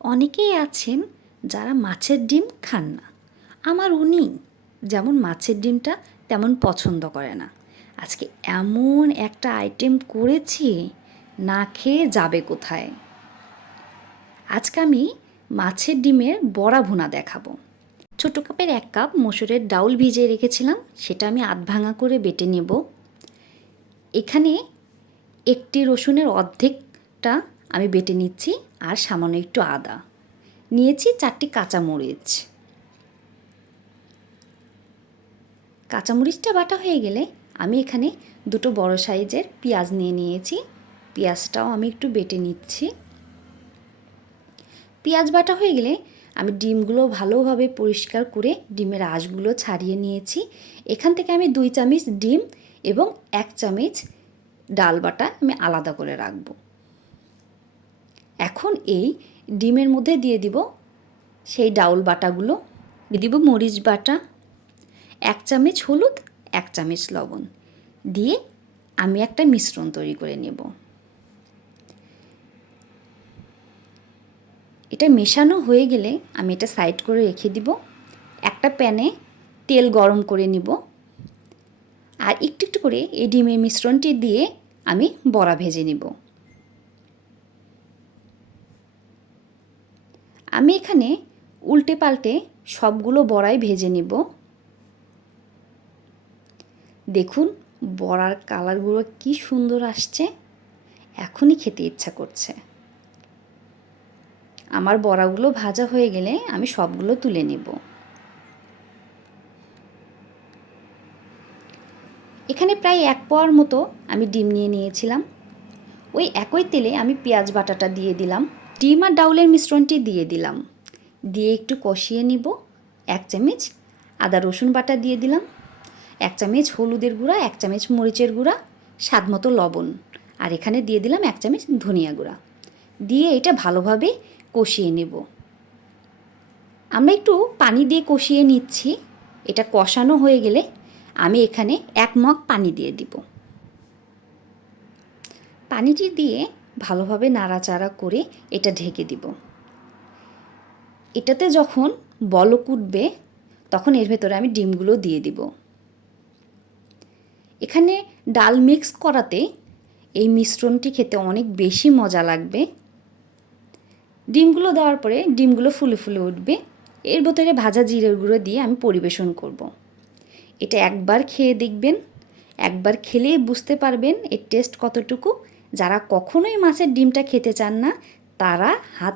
অনেকেই আছেন যারা মাছের ডিম খান না। আমার উনি যেমন মাছের ডিমটা তেমন পছন্দ করে না। আজকে এমন একটা আইটেম করেছি, না খেয়ে যাবে কোথায়। আজকে আমি মাছের ডিমের বড়া ভুনা দেখাবো। ছোট কাপের 1 কাপ মসুরের ডাউল ভিজিয়ে রেখেছিলাম, সেটা আমি আধ ভাঙা করে বেটে নেব। এখানে একটি রসুনের অর্ধেকটা আমি বেটে নিচ্ছি, আর সামান্য একটু আদা নিয়েছি। 4টি কাঁচামরিচ। কাঁচামরিচটা বাটা হয়ে গেলে আমি এখানে 2টো বড় সাইজের পেঁয়াজ নিয়ে নিয়েছি। পেঁয়াজটাও আমি একটু বেটে নিচ্ছি। পেঁয়াজ বাটা হয়ে গেলে আমি ডিমগুলো ভালোভাবে পরিষ্কার করে ডিমের আঁশগুলো ছাড়িয়ে নিয়েছি। এখান থেকে আমি 2 চামচ ডিম এবং 1 চামচ ডাল বাটা আমি আলাদা করে রাখবো। এখন এই ডিমের মধ্যে দিয়ে দিব সেই ডাউল বাটাগুলো, দিয়ে দিব মরিচ বাটা, 1 চামচ হলুদ, 1 চামচ লবণ দিয়ে আমি একটা মিশ্রণ তৈরি করে নেব। এটা মেশানো হয়ে গেলে আমি এটা সাইড করে রেখে দিব। একটা প্যানে তেল গরম করে নিব, আর একটু একটু করে এই ডিমের মিশ্রণটি দিয়ে আমি বড়া ভেজে নিব। আমি এখানে উল্টে পাল্টে সবগুলো বড়াই ভেজে নিব। দেখুন বড়ার কালারগুলো কি সুন্দর আসছে, এখনই খেতে ইচ্ছা করছে। আমার বড়াগুলো ভাজা হয়ে গেলে আমি সবগুলো তুলে নেব। এখানে প্রায় 1 পোয়ার মতো আমি ডিম নিয়ে নিয়েছিলাম। ওই একই তেলে আমি পেঁয়াজ বাটাটা দিয়ে দিলাম, ডিম আর ডাউলের মিশ্রণটি দিয়ে দিলাম, দিয়ে একটু কষিয়ে নিব। 1 চামচ আদা রসুন বাটা দিয়ে দিলাম, 1 চামচ হলুদের গুঁড়া, 1 চামচ মরিচের গুঁড়া, স্বাদ মতো লবণ, আর এখানে দিয়ে দিলাম 1 চামচ ধনিয়া গুঁড়া দিয়ে এটা ভালোভাবে কষিয়ে নেব। আমরা একটু পানি দিয়ে কষিয়ে নিচ্ছি। এটা কষানো হয়ে গেলে আমি এখানে 1 মগ পানি দিয়ে দিব। পানিটি দিয়ে ভালোভাবে নাড়াচাড়া করে এটা ঢেকে দিব। এটাতে যখন বলক উঠবে তখন এর ভেতরে আমি ডিমগুলো দিয়ে দিব। এখানে ডাল মিক্স করাতে এই মিশ্রণটি খেতে অনেক বেশি মজা লাগবে। ডিমগুলো দেওয়ার পরে ডিমগুলো ফুলে ফুলে উঠবে। এর ভেতরে ভাজা জিরের গুঁড়ো দিয়ে আমি পরিবেশন করব। এটা একবার খেয়ে দেখবেন, একবার খেলেই বুঝতে পারবেন এর টেস্ট কতটুকু। যারা কখনোই মাছের ডিমটা খেতে চান না তারা হাত